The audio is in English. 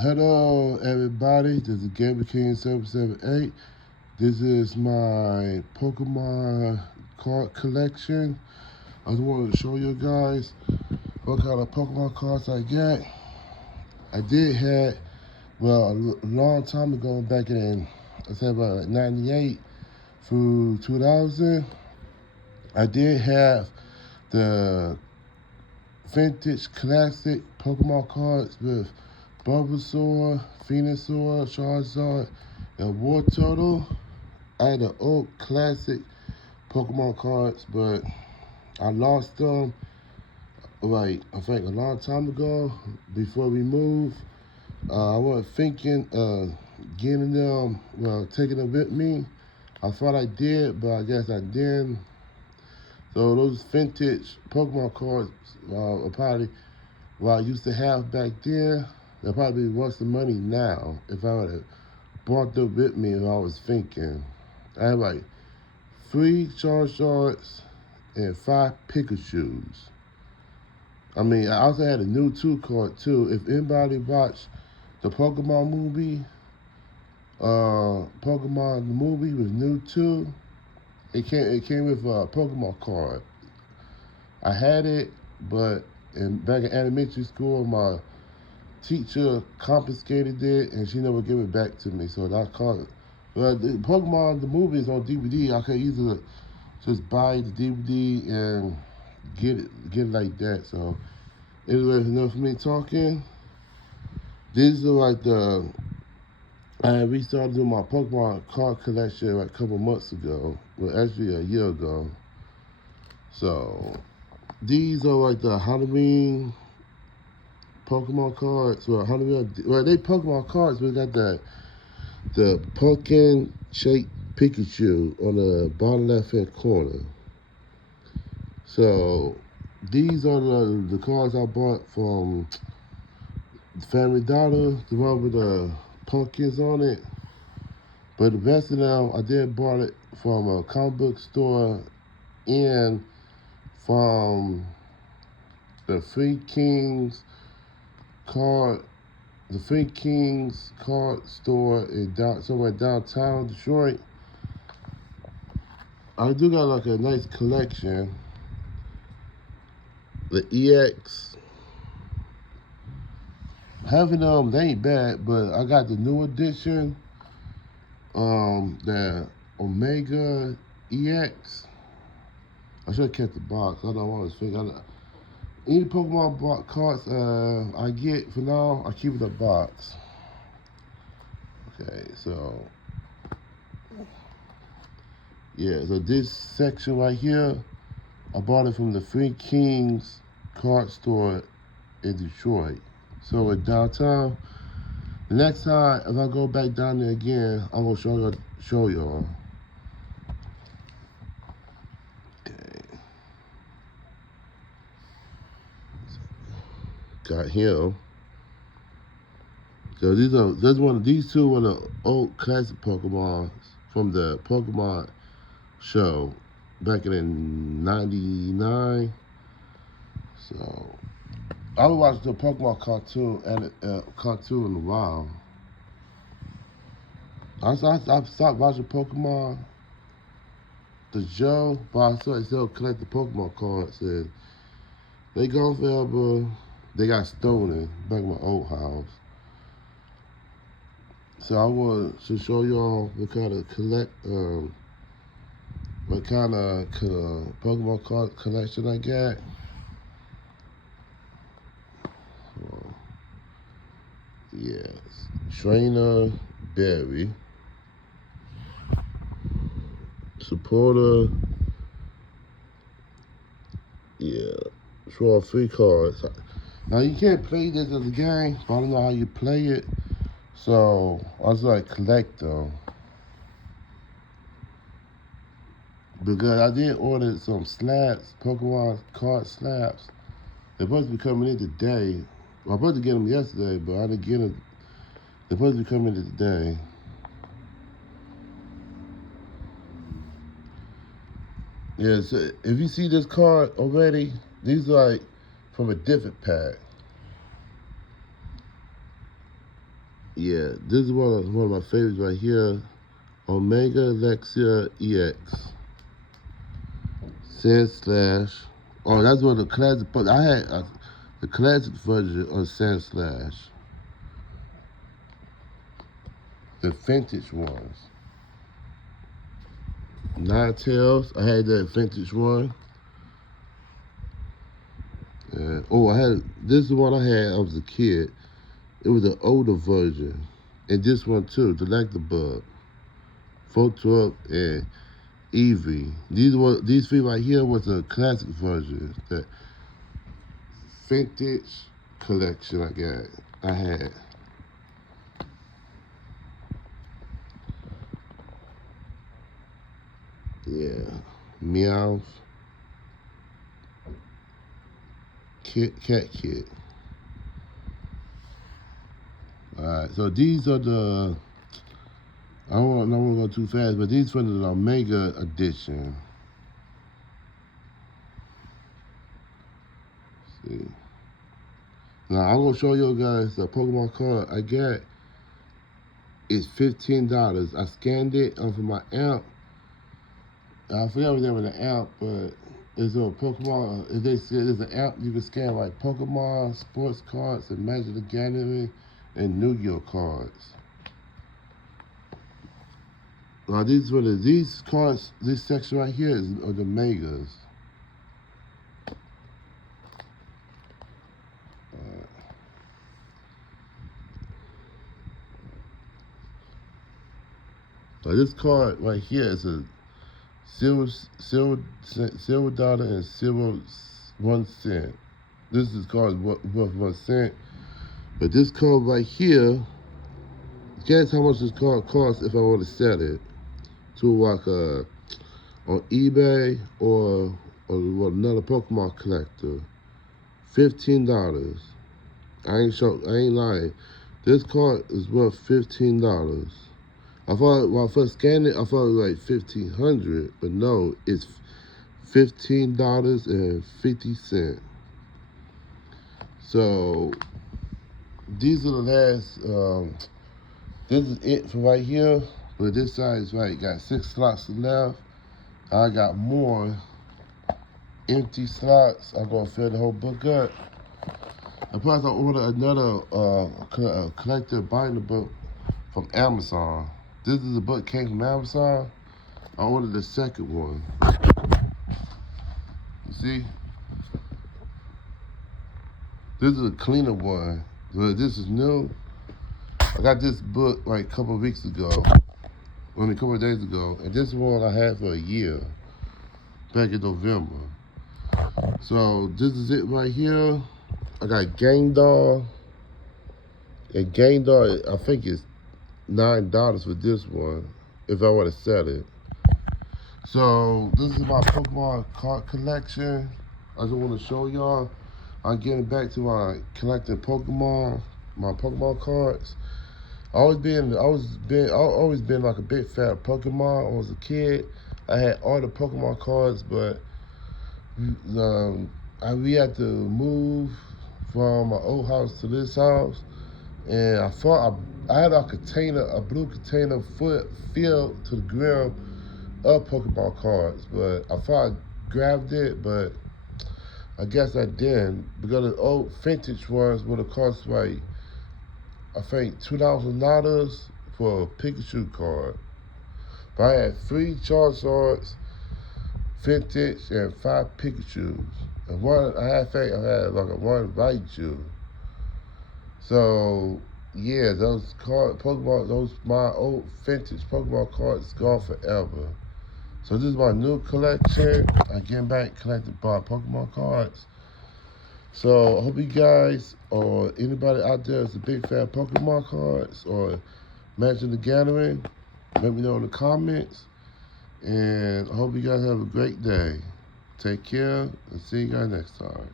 Hello, everybody. This is Gamer King 778. This is my Pokemon card collection. I just wanted to show you guys what kind of Pokemon cards I get. I did have, well, a long time ago, back in, I said about 98 through 2000, I did have the vintage classic Pokemon cards with Bulbasaur, Venusaur, Charizard, and War Turtle. I had the old classic Pokemon cards, but I lost them like I think a long time ago before we moved. I wasn't thinking getting them, taking them with me. I thought I did, but I guess I didn't. So those vintage Pokemon cards are probably what I used to have back then. They're probably worth the money now if I would have brought them with me if I was thinking. I had like 3 Charizards and 5 Pikachus. I mean, I also had a new 2 card too. If anybody watched the Pokemon movie, Pokemon the movie was new too. It came with a Pokemon card. I had it, but back in elementary school, my teacher confiscated it, and she never gave it back to me. So that card, the Pokemon the movie is on DVD. I could easily just buy the DVD and get it like that. So anyway, enough of me talking. These are like I restarted doing my Pokemon card collection like a couple months ago. Well, actually a year ago. So these are like the Halloween Pokemon cards. Well, they Pokemon cards, but we got the pumpkin shaped Pikachu on the bottom left hand corner. So these are the cards I bought from Family Dollar, the one with the pumpkins on it. But the best of them, I did bought it from a comic book store and from the Free Kings card store in somewhere downtown Detroit. I do got like a nice collection. The EX, having them, they ain't bad, but I got the new edition, the Omega EX. I should have kept the box. I don't want to figure. Any Pokemon cards I get for now, I keep it in the box. Okay, so yeah, so this section right here, I bought it from the Free Kings card store in Detroit. So in downtown, the next time if I go back down there again, I'm gonna show y'all. Okay, got him. So these two are the old classic Pokemon from the Pokemon show back in '99. So I haven't watched the Pokemon cartoon in a while. I stopped watching Pokemon the show, but I still collect the Pokemon cards, and they gone forever. They got stolen back in my old house. So I want to show y'all what kind of Pokemon card collection I got. So, yes, Trainer Berry, Supporter. Yeah, draw 3 cards. Now you can't play this as a game, but I don't know how you play it. So I was like collect them. Because I did order some slabs, Pokemon card slabs. They're supposed to be coming in today. Well, I was supposed to get them yesterday, but I didn't get them. They're supposed to be coming in today. Yeah, so if you see this card already, these are like from a different pack. Yeah, this is one of my favorites right here. Omega Lexia EX. Sand Slash. Oh, that's one of the classic. But I had the classic version of Sand Slash. The vintage ones. Nine Tails. I had that vintage one. And, I had this is the one I had. I was a kid. It was an older version, and this one too, the Electabug, Photo Up, and Eevee. These three right here was a classic version, the vintage collection I had. Yeah, Meows, Cat Kit. Alright, so these are the, I don't want to go too fast, but these are the Omega edition. Let's see. Now I'm gonna show you guys the Pokemon card I got. It's $15. I scanned it for my app. I forget what the name of the app, but it's a Pokemon. They said there's an app you can scan like Pokemon, sports cards, and Magic the Gathering, and Yu-Gi-Oh cards. Now these cards, this section right here are the Megas. Now this card right here is a silver dollar and silver 1 cent. This is card worth 1 cent. But this card right here, guess how much this card costs if I want to sell it to like on eBay or another Pokemon collector. $15. I ain't lying. This card is worth $15. I thought when I first scanned it, I thought it was like $1,500, but no, it's $15.50. So these are the last. This is it for right here. But this side is right. Got 6 slots left. I got more empty slots. I'm gonna fill the whole book up. And plus, I ordered another collector binder book from Amazon. This is a book came from Amazon. I ordered the second one. You see? This is a cleaner one. But this is new. I got this book like a couple of weeks ago. A couple of days ago. And this one I had for a year. Back in November. So this is it right here. I got Game Doll. And Game Doll, I think it's $9 for this one, if I want to sell it. So this is my Pokemon card collection. I just want to show y'all. I'm getting back to my collecting Pokemon, my Pokemon cards. I always been like a big fan of Pokemon. When I was a kid, I had all the Pokemon cards, but we had to move from my old house to this house, and I thought I had a blue container filled to the brim of Pokemon cards, but I thought I grabbed it, but I guess I didn't, because the old vintage ones would have cost like, I think $2,000 for a Pikachu card. But I had 3 Charizards, vintage, and 5 Pikachus. And I had like a 1 Raichu. So yeah, my old vintage Pokemon cards gone forever. So this is my new collection. I'm getting back collecting Pokemon cards. So I hope you guys or anybody out there is a big fan of Pokemon cards or Magic the Gathering. Let me know in the comments. And I hope you guys have a great day. Take care and see you guys next time.